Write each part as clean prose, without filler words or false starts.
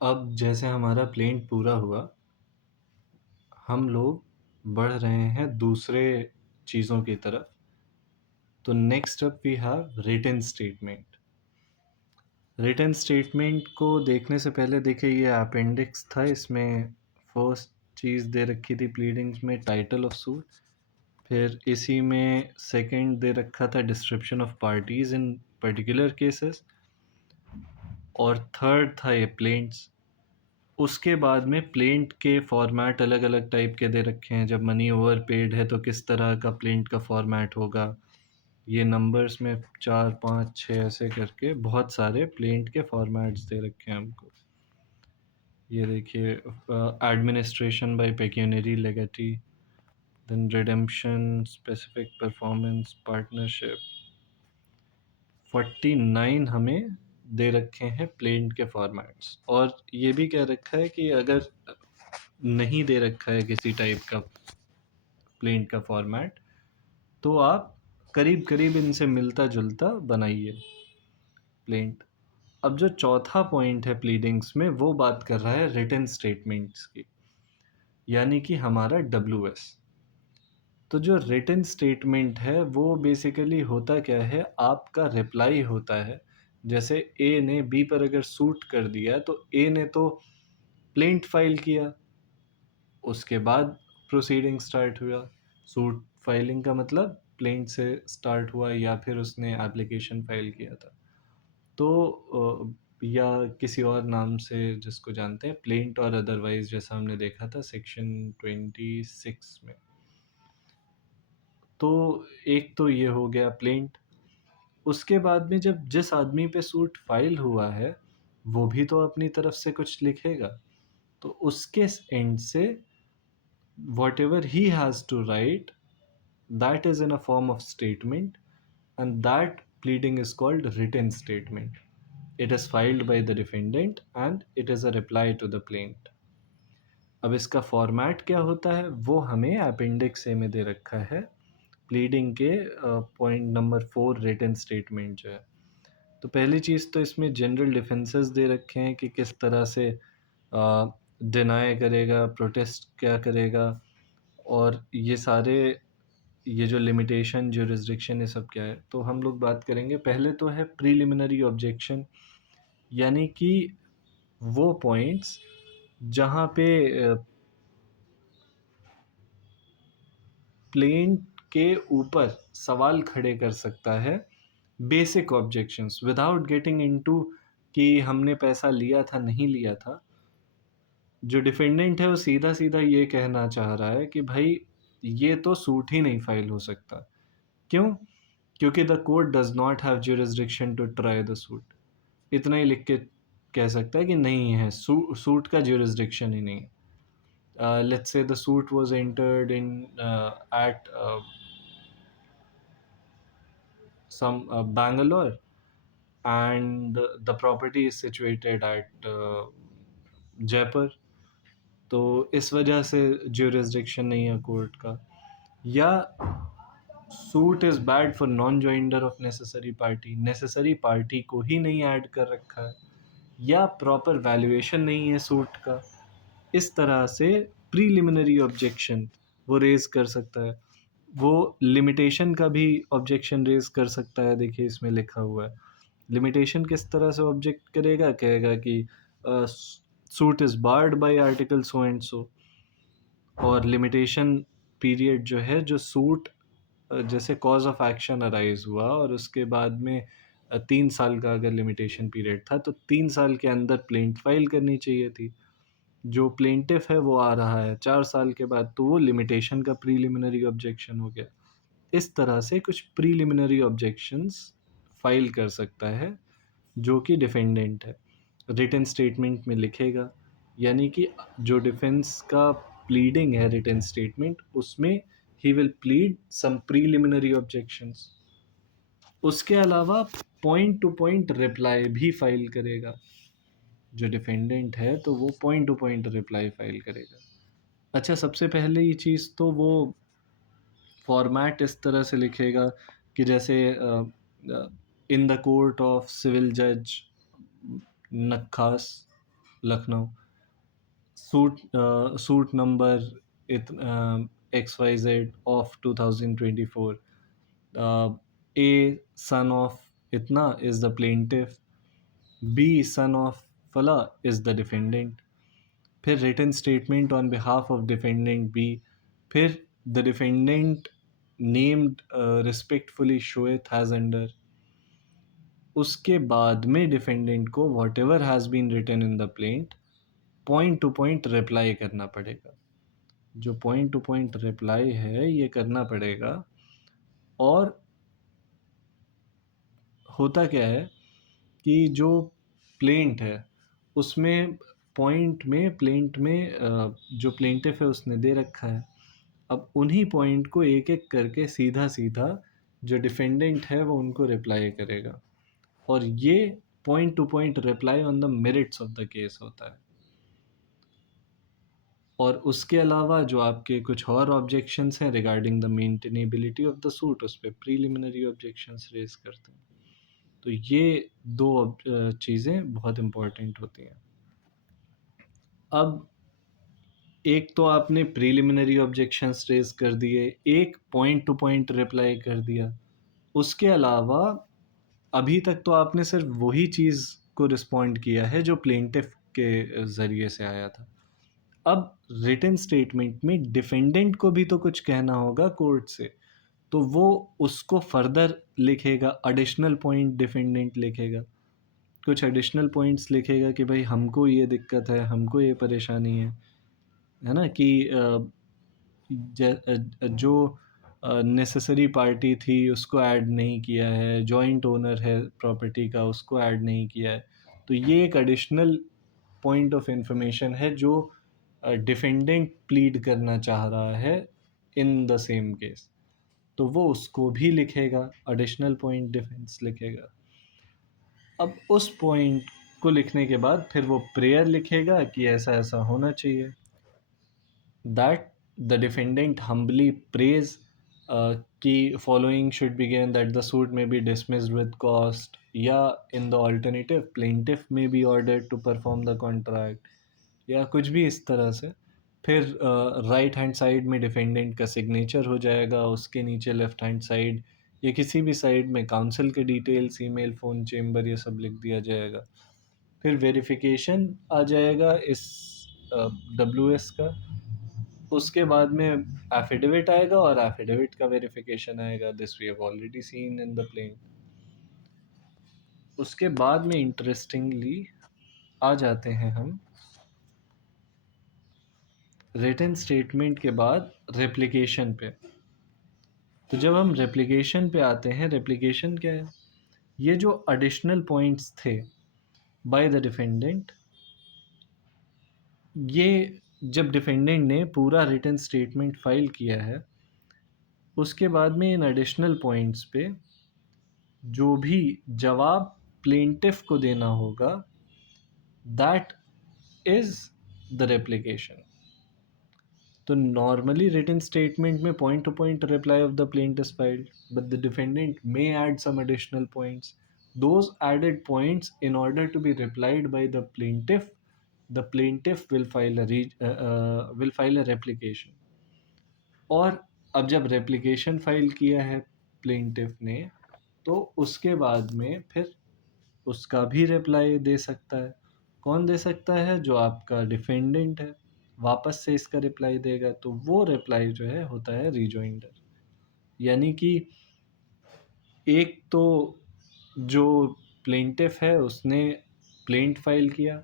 अब जैसे हमारा प्लेंट पूरा हुआ, हम लोग बढ़ रहे हैं दूसरे चीज़ों की तरफ। तो next up we have written statement. Written statement को देखने से पहले देखिए ये अपेंडिक्स था, इसमें फर्स्ट चीज़ दे रखी थी प्लीडिंग्स में टाइटल ऑफ सूट, फिर इसी में सेकंड दे रखा था description of parties in particular cases, और थर्ड था ये प्लेंट्स। उसके बाद में प्लेंट के फॉर्मेट अलग अलग टाइप के दे रखे हैं। जब मनी ओवर पेड है तो किस तरह का प्लेंट का फॉर्मेट होगा, ये नंबर्स में 4 5 6 ऐसे करके बहुत सारे प्लेंट के फॉर्मेट्स दे रखे हैं हमको। ये देखिए, administration by pecuniary legacy, then redemption, specific performance, partnership. 49 हमें दे रखे हैं प्लेंट के फॉर्मेट्स, और ये भी कह रखा है कि अगर नहीं दे रखा है किसी टाइप का प्लेंट का फॉर्मेट तो आप करीब करीब इनसे मिलता जुलता बनाइए प्लेंट। अब जो चौथा पॉइंट है प्लीडिंग्स में, वो बात कर रहा है रिटन स्टेटमेंट्स की, यानी कि हमारा WS। तो जो रिटन स्टेटमेंट है वो बेसिकली होता क्या है, आपका रिप्लाई होता है। जैसे ए ने बी पर अगर सूट कर दिया तो ए ने तो प्लेंट फाइल किया, उसके बाद प्रोसीडिंग स्टार्ट हुआ। सूट फाइलिंग का मतलब प्लेंट से स्टार्ट हुआ या फिर उसने एप्लीकेशन फाइल किया था। तो या किसी और नाम से जिसको जानते हैं प्लेंट और अदरवाइज, जैसा हमने देखा था सेक्शन 26 में। तो एक तो ये हो गया प्लेंट। उसके बाद में जब जिस आदमी पे सूट फाइल हुआ है वो भी तो अपनी तरफ से कुछ लिखेगा, तो उसके एंड से whatever he has to write, that is in a form of statement, and that pleading is called written statement. It is filed by the defendant and it is a reply to the plaint. अब इसका format क्या होता है वो हमें appendix ए में दे रखा है। प्लीडिंग के पॉइंट नंबर 4 रिटन स्टेटमेंट जो है, तो पहली चीज़ तो इसमें जनरल डिफेंसेस दे रखे हैं कि किस तरह से डिनाई करेगा, प्रोटेस्ट क्या करेगा, और ये सारे, ये जो लिमिटेशन ज्यूरिसडिक्शन ये सब क्या है। तो हम लोग बात करेंगे, पहले तो है प्रीलिमिनरी ऑब्जेक्शन, यानी कि वो पॉइंट्स जहाँ पे प्लेन के ऊपर सवाल खड़े कर सकता है, basic objections without getting into कि हमने पैसा लिया था नहीं लिया था। जो डिफेंडेंट है वो सीधा सीधा ये कहना चाह रहा है कि भाई ये तो सूट ही नहीं फाइल हो सकता। क्यों? क्योंकि the court does not have jurisdiction to try the suit. इतना ही लिख के कह सकता है कि नहीं है, सूट का ज्यूरिसडिक्शन ही नहीं है। Let's say the suit was entered in at some Bangalore, and the property is situated at Jaipur, तो इस वजह से ज्यूरिसडिक्शन नहीं है कोर्ट का। या suit is bad for non joinder of necessary party, necessary party को ही नहीं ऐड कर रखा है, या प्रॉपर वैल्यूएशन नहीं है सूट का। इस तरह से प्रीलिमिनरी ऑब्जेक्शन वो रेज़ कर सकता है। वो लिमिटेशन का भी ऑब्जेक्शन रेज़ कर सकता है, देखिए इसमें लिखा हुआ है। लिमिटेशन किस तरह से ऑब्जेक्ट करेगा, कहेगा कि suit is barred by article so and so. और लिमिटेशन पीरियड जो है, जो सूट जैसे कॉज ऑफ एक्शन अराइज हुआ और उसके बाद में 3 साल का अगर लिमिटेशन पीरियड था तो 3 साल के अंदर प्लेंट फाइल करनी चाहिए थी। जो प्लेंटिफ है वो आ रहा है 4 साल के बाद, तो वो लिमिटेशन का प्रीलिमिनरी ऑब्जेक्शन हो गया। इस तरह से कुछ प्रीलिमिनरी ऑब्जेक्शंस फाइल कर सकता है जो कि डिफेंडेंट है, रिटन स्टेटमेंट में लिखेगा। यानी कि जो डिफेंस का प्लीडिंग है रिटन स्टेटमेंट, उसमें ही will plead some preliminary objections. उसके अलावा पॉइंट टू पॉइंट रिप्लाई भी फाइल करेगा। जो डिफेंडेंट है तो वो point to point reply file करेगा। अच्छा, सबसे पहले ये चीज़ तो वो फॉर्मेट इस तरह से लिखेगा कि जैसे in the court of civil जज Nakhas Lucknow, suit number XYZ of 2024, A son of itna is the plaintiff, B son of Fala is the defendant. फिर written statement on behalf of defendant B, फिर the defendant named respectfully Shoet has under, उसके बाद में defendant को whatever has been written in the plaint point to point reply करना पड़ेगा। जो point to point reply है ये करना पड़ेगा। और होता क्या है कि जो प्लेंट है उसमें प्लेंट में जो प्लेंटिफ है उसने दे रखा है। अब उन्हीं पॉइंट को एक एक करके सीधा सीधा जो डिफेंडेंट है वो उनको रिप्लाई करेगा, और ये point to point reply on the merits of the case होता है। और उसके अलावा जो आपके कुछ और ऑब्जेक्शंस हैं regarding the maintainability of the suit, उस पर प्रीलिमिनरी ऑब्जेक्शंस रेज करते हैं। तो ये दो चीज़ें बहुत इम्पॉर्टेंट होती हैं। अब एक तो आपने प्रीलिमिनरी ऑब्जेक्शंस रेज कर दिए, एक पॉइंट टू पॉइंट रिप्लाई कर दिया, उसके अलावा अभी तक तो आपने सिर्फ वही चीज़ को रिस्पॉन्ड किया है जो प्लेंटिफ के ज़रिए से आया था। अब रिटन स्टेटमेंट में डिफेंडेंट को भी तो कुछ कहना होगा कोर्ट से, तो वो उसको फर्दर लिखेगा, एडिशनल पॉइंट डिफेंडेंट लिखेगा, कुछ एडिशनल पॉइंट्स लिखेगा कि भाई हमको ये दिक्कत है, हमको ये परेशानी है ना, कि जो नेसेसरी पार्टी थी उसको ऐड नहीं किया है, जॉइंट ओनर है प्रॉपर्टी का उसको ऐड नहीं किया है। तो ये एक एडिशनल पॉइंट ऑफ इंफॉर्मेशन है जो डिफेंडेंट प्लीड करना चाह रहा है इन द सेम केस, तो वो उसको भी लिखेगा, एडिशनल पॉइंट डिफेंस लिखेगा। अब उस पॉइंट को लिखने के बाद फिर वो प्रेयर लिखेगा कि ऐसा ऐसा होना चाहिए, that the defendant humbly prays कि following should be given, that the suit may be dismissed with cost, या in the alternative plaintiff may be ordered to perform the contract, या कुछ भी इस तरह से। फिर राइट हैंड साइड में डिफेंडेंट का सिग्नेचर हो जाएगा, उसके नीचे लेफ्ट हैंड साइड या किसी भी साइड में काउंसिल के डिटेल्स, ईमेल, फ़ोन, चेम्बर, ये सब लिख दिया जाएगा। फिर वेरिफिकेशन आ जाएगा इस WS का, उसके बाद में एफिडेविट आएगा और एफिडेविट का वेरिफिकेशन आएगा। This we have already seen in the plaint. उसके बाद में इंटरेस्टिंगली आ जाते हैं हम रिटन स्टेटमेंट के बाद रेप्लिकेशन पे। तो जब हम रेप्लिकेशन पे आते हैं, रेप्लिकेशन क्या है? ये जो एडिशनल पॉइंट्स थे बाय द डिफेंडेंट, ये जब डिफेंडेंट ने पूरा रिटन स्टेटमेंट फाइल किया है, उसके बाद में इन एडिशनल पॉइंट्स पे जो भी जवाब प्लेंटिफ को देना होगा, दैट इज द रेप्लिकेशन। तो नॉर्मली रिटन स्टेटमेंट में point to point reply of the plaint is filed, but the defendant may add some additional points. Those added points, in order to be replied by the plaintiff will file a replication. और अब जब replication file किया है plaintiff ने, तो उसके बाद में फिर उसका भी रिप्लाई दे सकता है। कौन दे सकता है? जो आपका डिफेंडेंट है, वापस से इसका रिप्लाई देगा। तो वो रिप्लाई जो है होता है रीजॉइंडर। यानी कि एक तो जो प्लेंटिफ है उसने प्लेंट फाइल किया,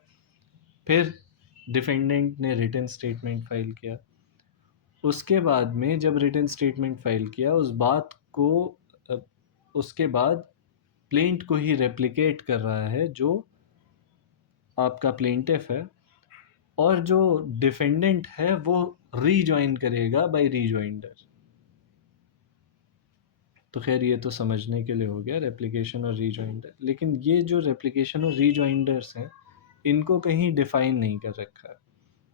फिर डिफेंडेंट ने रिटन स्टेटमेंट फाइल किया, उसके बाद में जब रिटन स्टेटमेंट फाइल किया उस बात को उसके बाद प्लेंट को ही रेप्लिकेट कर रहा है जो आपका प्लेंटिफ है, और जो डिफेंडेंट है वो रीजॉइन करेगा बाय रीजॉइंडर। तो खैर ये तो समझने के लिए हो गया रेप्लिकेशन और रीजॉइंडर। लेकिन ये जो रेप्लिकेशन और रीजॉइंडर्स हैं, इनको कहीं डिफाइन नहीं कर रखा है,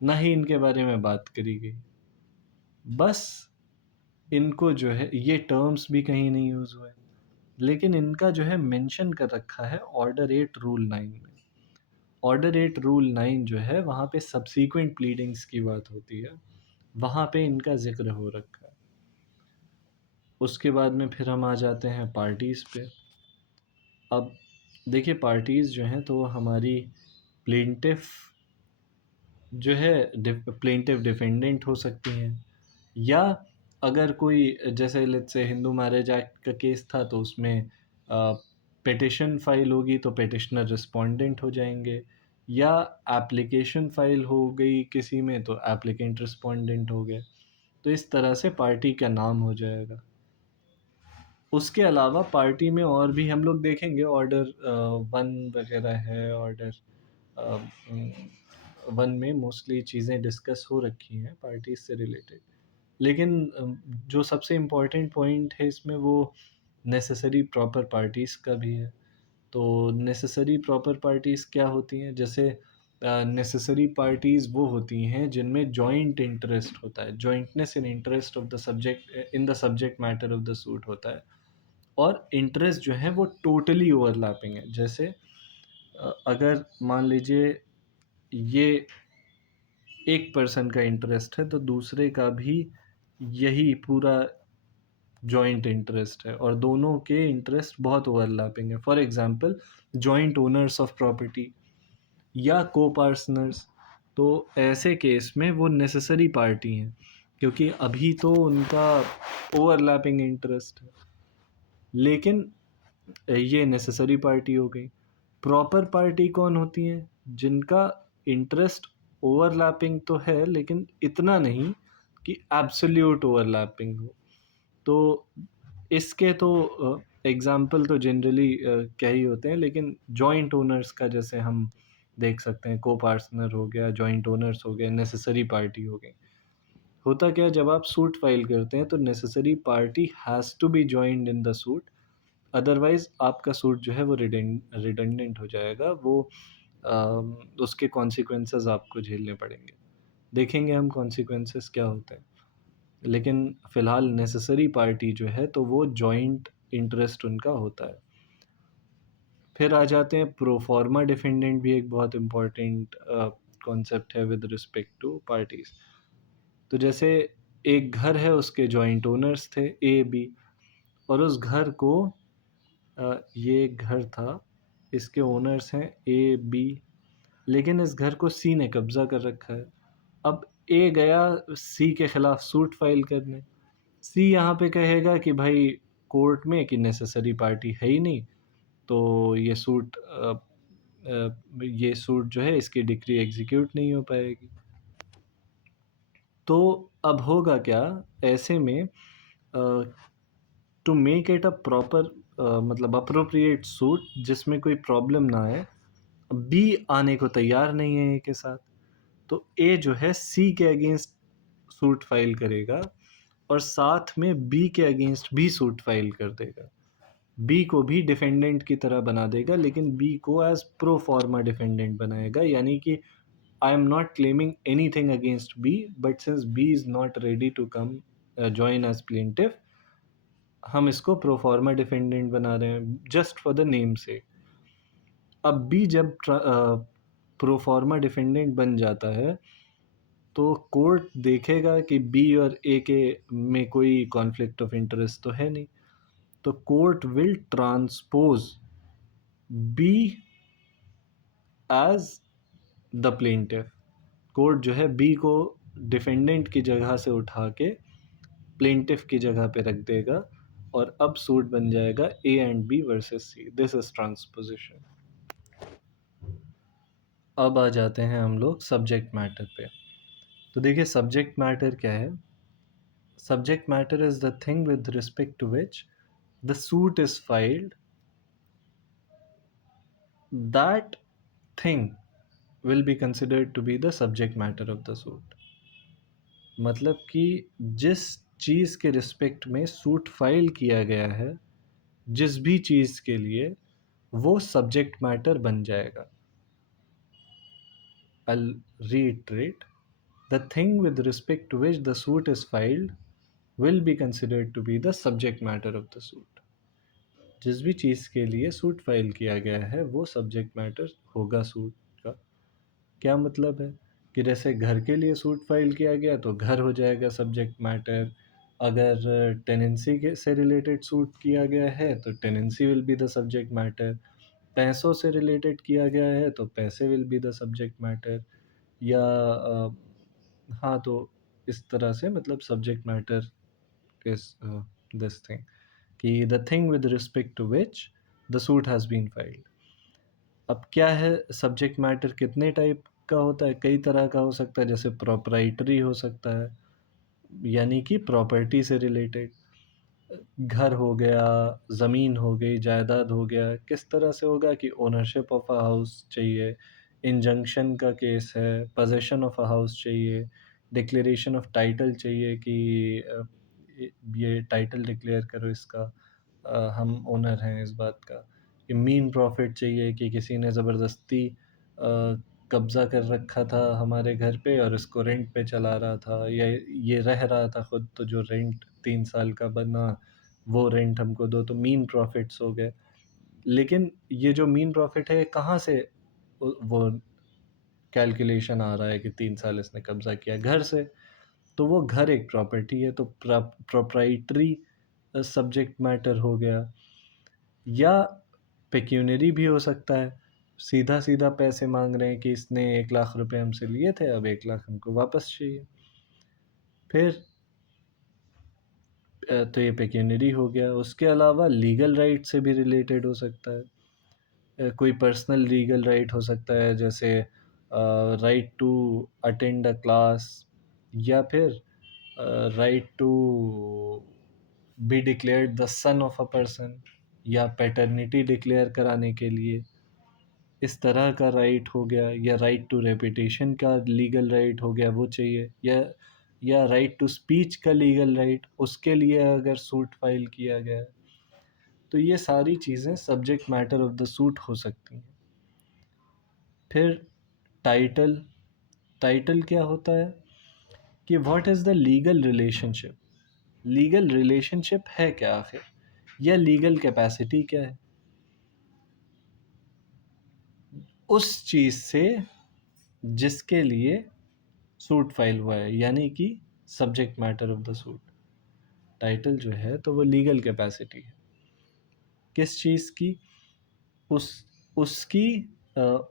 ना ही इनके बारे में बात करी गई। बस इनको जो है ये टर्म्स भी कहीं नहीं यूज़ हुए, लेकिन इनका जो है मेंशन कर रखा है ऑर्डर 8 रूल 9 में। ऑर्डर 8 रूल 9 जो है वहाँ पे सब्सीक्वेंट प्लीडिंग्स की बात होती है, वहाँ पे इनका ज़िक्र हो रखा है। उसके बाद में फिर हम आ जाते हैं पार्टीज़ पे। अब देखिए पार्टीज़ जो हैं तो हमारी प्लेंटिफ जो है प्लेंटिफ डिफेंडेंट हो सकती हैं, या अगर कोई जैसे let's say Hindu marriage act का केस था तो उसमें पिटिशन फाइल होगी तो पिटिशनर रिस्पोंडेंट हो जाएंगे, या एप्लीकेशन फाइल हो गई किसी में तो एप्लीकेंट रिस्पोंडेंट हो गए। तो इस तरह से पार्टी का नाम हो जाएगा। उसके अलावा पार्टी में और भी हम लोग देखेंगे, ऑर्डर 1 वगैरह है, ऑर्डर 1 में मोस्टली चीज़ें डिस्कस हो रखी हैं पार्टीज से रिलेटेड। लेकिन जो सबसे इम्पोर्टेंट पॉइंट है इसमें वो नेसेसरी प्रॉपर पार्टीज़ का भी है। तो नेसेसरी प्रॉपर पार्टीज़ क्या होती हैं? जैसे नेसेसरी पार्टीज़ वो होती हैं जिनमें जॉइंट इंटरेस्ट होता है, jointness in interest of the subject in the subject matter of the suit होता है, और इंटरेस्ट जो है वो टोटली ओवरलैपिंग है। जैसे अगर मान लीजिए ये एक पर्सन का इंटरेस्ट है तो दूसरे का भी यही पूरा जॉइंट इंटरेस्ट है और दोनों के इंटरेस्ट बहुत ओवरलैपिंग है। For example joint owners of property या को पार्टनर्स, तो ऐसे केस में वो नेसेसरी पार्टी हैं क्योंकि अभी तो उनका ओवरलैपिंग इंटरेस्ट है, लेकिन ये नेसेसरी पार्टी हो गई। प्रॉपर पार्टी कौन होती हैं? जिनका इंटरेस्ट ओवरलैपिंग तो है लेकिन इतना नहीं कि एब्सोल्यूट ओवरलैपिंग हो। तो इसके तो एग्जाम्पल तो जनरली क्या ही होते हैं, लेकिन जॉइंट ओनर्स का जैसे हम देख सकते हैं, को पार्टनर हो गया, जॉइंट ओनर्स हो गए, नेसेसरी पार्टी हो गई। होता क्या है, जब आप सूट फाइल करते हैं तो necessary party has to be joined in the suit, otherwise आपका सूट जो है वो रिडंडेंट हो जाएगा, वो उसके कॉन्सिक्वेंसेस आपको झेलने पड़ेंगे। देखेंगे हम कॉन्सिक्वेंसेस क्या होते हैं, लेकिन फ़िलहाल नेसेसरी पार्टी जो है तो वो जॉइंट इंटरेस्ट उनका होता है। फिर आ जाते हैं प्रोफॉर्मा डिफेंडेंट, भी एक बहुत इम्पॉर्टेंट कॉन्सेप्ट है विद रिस्पेक्ट टू पार्टीज़। तो जैसे एक घर है, उसके जॉइंट ओनर्स थे ए बी, और उस घर को ये एक घर था, इसके ओनर्स हैं ए बी, लेकिन इस घर को सी ने कब्ज़ा कर रखा है। अब ए गया सी के ख़िलाफ़ सूट फाइल करने। सी यहाँ पे कहेगा कि भाई कोर्ट में कि नेसेसरी पार्टी है ही नहीं, तो ये सूट जो है इसकी डिक्री एग्जीक्यूट नहीं हो पाएगी। तो अब होगा क्या ऐसे में, to make it a proper मतलब अप्रोप्रिएट सूट जिसमें कोई प्रॉब्लम ना आए, बी आने को तैयार नहीं है ए के साथ, तो ए जो है सी के अगेंस्ट सूट फाइल करेगा और साथ में बी के अगेंस्ट भी सूट फाइल कर देगा। बी को भी डिफेंडेंट की तरह बना देगा, लेकिन बी को एज प्रो फॉर्मा डिफेंडेंट बनाएगा, यानी कि I am not claiming anything against B, but since B is not ready to come join as plaintiff, हम इसको प्रो फॉर्मा डिफेंडेंट बना रहे हैं जस्ट फॉर द नेम से। अब बी जब प्रो फॉर्मा डिफेंडेंट बन जाता है तो कोर्ट देखेगा कि बी और ए के में कोई कॉन्फ्लिक्ट ऑफ इंटरेस्ट तो है नहीं, तो court will transpose B as the plaintiff. Court जो है बी को डिफेंडेंट की जगह से उठा के प्लेंटिफ की जगह पे रख देगा और अब सूट बन जाएगा A and B versus C. This is transposition. अब आ जाते हैं हम लोग सब्जेक्ट मैटर पे। तो देखिए सब्जेक्ट मैटर क्या है? Subject matter is the thing with respect to which the suit is filed, that thing will be considered to be the subject matter of the suit। मतलब कि जिस चीज़ के रिस्पेक्ट में सूट फाइल किया गया है, जिस भी चीज़ के लिए, वो सब्जेक्ट मैटर बन जाएगा। I'll reiterate, the thing with respect to which the suit is filed will be considered to be the subject matter of the suit। जिस भी चीज़ के लिए सूट फाइल किया गया है वो सब्जेक्ट मैटर होगा सूट का। क्या मतलब है कि जैसे घर के लिए सूट फाइल किया गया तो घर हो जाएगा सब्जेक्ट मैटर। अगर टेनेंसी के से रिलेटेड सूट किया गया है तो tenancy will be the subject matter. पैसों से रिलेटेड किया गया है तो पैसे will be the subject matter. या हाँ, तो इस तरह से मतलब subject matter is this thing कि the thing with respect to which the suit has been filed. अब क्या है, सब्जेक्ट मैटर कितने टाइप का होता है? कई तरह का हो सकता है। जैसे प्रोप्राइटरी हो सकता है, यानी कि प्रॉपर्टी से रिलेटेड। घर हो गया, ज़मीन हो गई, जायदाद हो गया। किस तरह से होगा कि ओनरशिप ऑफ अ हाउस चाहिए, इंजंक्शन का केस है, पोजेसन ऑफ अ हाउस चाहिए, डिक्लेरेशन ऑफ टाइटल चाहिए कि ये टाइटल डिक्लेयर करो इसका, हम ओनर हैं इस बात का। कि मीन प्रॉफिट चाहिए कि किसी ने ज़बरदस्ती कब्ज़ा कर रखा था हमारे घर पे और इसको रेंट पे चला रहा था, या ये रह रहा था खुद, तो जो रेंट 3 साल का बना वो रेंट हमको दो, तो मीन प्रॉफिट्स हो गए। लेकिन ये जो मीन प्रॉफिट है कहाँ से वो कैलकुलेशन आ रहा है कि 3 साल इसने कब्ज़ा किया? घर से। तो वो घर एक प्रॉपर्टी है, तो प्रोप्राइटरी सब्जेक्ट मैटर हो गया। या पेक्यूनरी भी हो सकता है, सीधा सीधा पैसे मांग रहे हैं कि इसने 1 लाख रुपए हमसे लिए थे, अब 1 लाख हमको वापस चाहिए। फिर तो ये पेक्यूनरी हो गया। उसके अलावा लीगल राइट से भी रिलेटेड हो सकता है। कोई पर्सनल लीगल राइट हो सकता है, जैसे right to attend a class, या फिर right to be declared the son of a person, या पैटर्निटी डिक्लेयर कराने के लिए इस तरह का राइट हो गया। या राइट टू रेपुटेशन का लीगल राइट हो गया, वो चाहिए। या राइट टू स्पीच का लीगल राइट, उसके लिए अगर सूट फाइल किया गया है, तो ये सारी चीज़ें subject matter of the suit हो सकती हैं। फिर टाइटल। टाइटल क्या होता है कि what is the legal relationship. Legal relationship है क्या आखिर, या लीगल कैपेसिटी क्या है उस चीज़ से जिसके लिए सूट फाइल हुआ है, यानी कि subject matter of the suit. Title जो है तो वो लीगल कैपेसिटी है किस चीज़ की, उस उसकी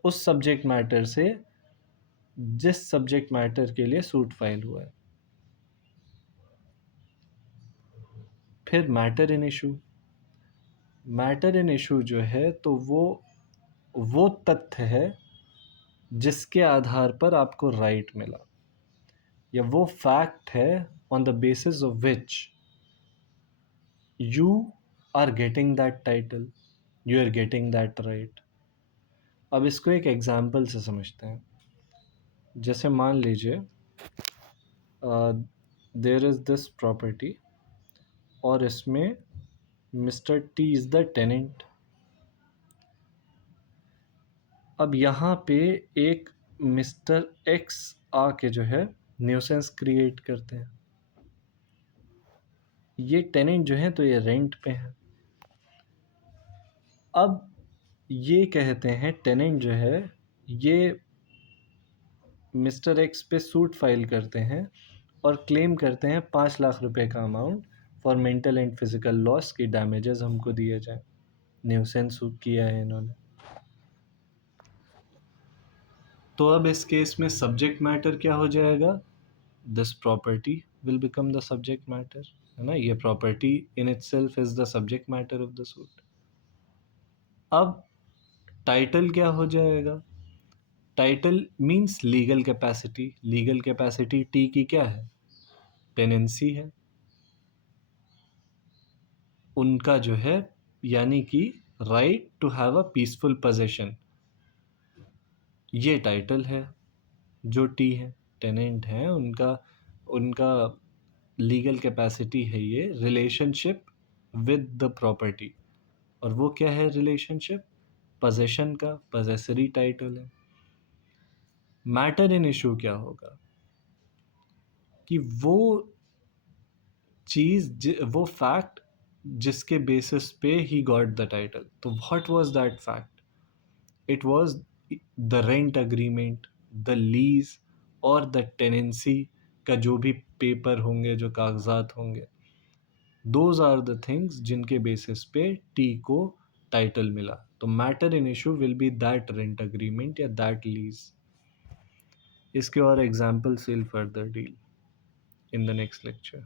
उस सब्जेक्ट मैटर से जिस सब्जेक्ट मैटर के लिए सूट फाइल हुआ है। फिर matter in issue. Matter in issue जो है तो वो तथ्य है जिसके आधार पर आपको राइट मिला, या वो फैक्ट है on the basis of which you are getting that title, you are getting that right. अब इसको एक एग्जाम्पल से समझते हैं। जैसे मान लीजिए देयर इज़ दिस प्रॉपर्टी, और इसमें mister T is the tenant. अब यहाँ पे एक मिस्टर एक्स आके जो है न्यूसेंस क्रिएट करते हैं। ये टेनेंट जो है तो ये रेंट पे हैं। अब ये कहते हैं टेनेंट जो है ये मिस्टर एक्स पे सूट फाइल करते हैं और क्लेम करते हैं 5 लाख रुपए का amount for mental and physical loss की डैमेजेस हमको दिए जाए। न्यूसेंस किया है इन्होंने। तो अब इस केस में सब्जेक्ट मैटर क्या हो जाएगा? This property will become the subject matter, है ना। ये property in itself is the subject matter of the suit. अब टाइटल क्या हो जाएगा? Title means legal capacity. Legal capacity T की क्या है? टेनेंसी है उनका जो है, यानी कि right to have a peaceful possession, ये टाइटल है। जो टी है, टेनेंट है, उनका उनका लीगल कैपेसिटी है ये रिलेशनशिप विद द प्रॉपर्टी। और वो क्या है रिलेशनशिप? पोजेशन का, पोजेसरी टाइटल है। मैटर इन इशू क्या होगा कि वो चीज़, वो फैक्ट जिसके बेसिस पे ही गॉट द टाइटल। तो what was that fact? It was the rent agreement the lease और द टेनेंसी का जो भी पेपर होंगे, जो कागजात होंगे, दोज आर द थिंग्स जिनके बेसिस पे टी को टाइटल मिला. तो matter in issue will be that rent agreement या दैट लीज. इसके और examples will further deal in the next lecture.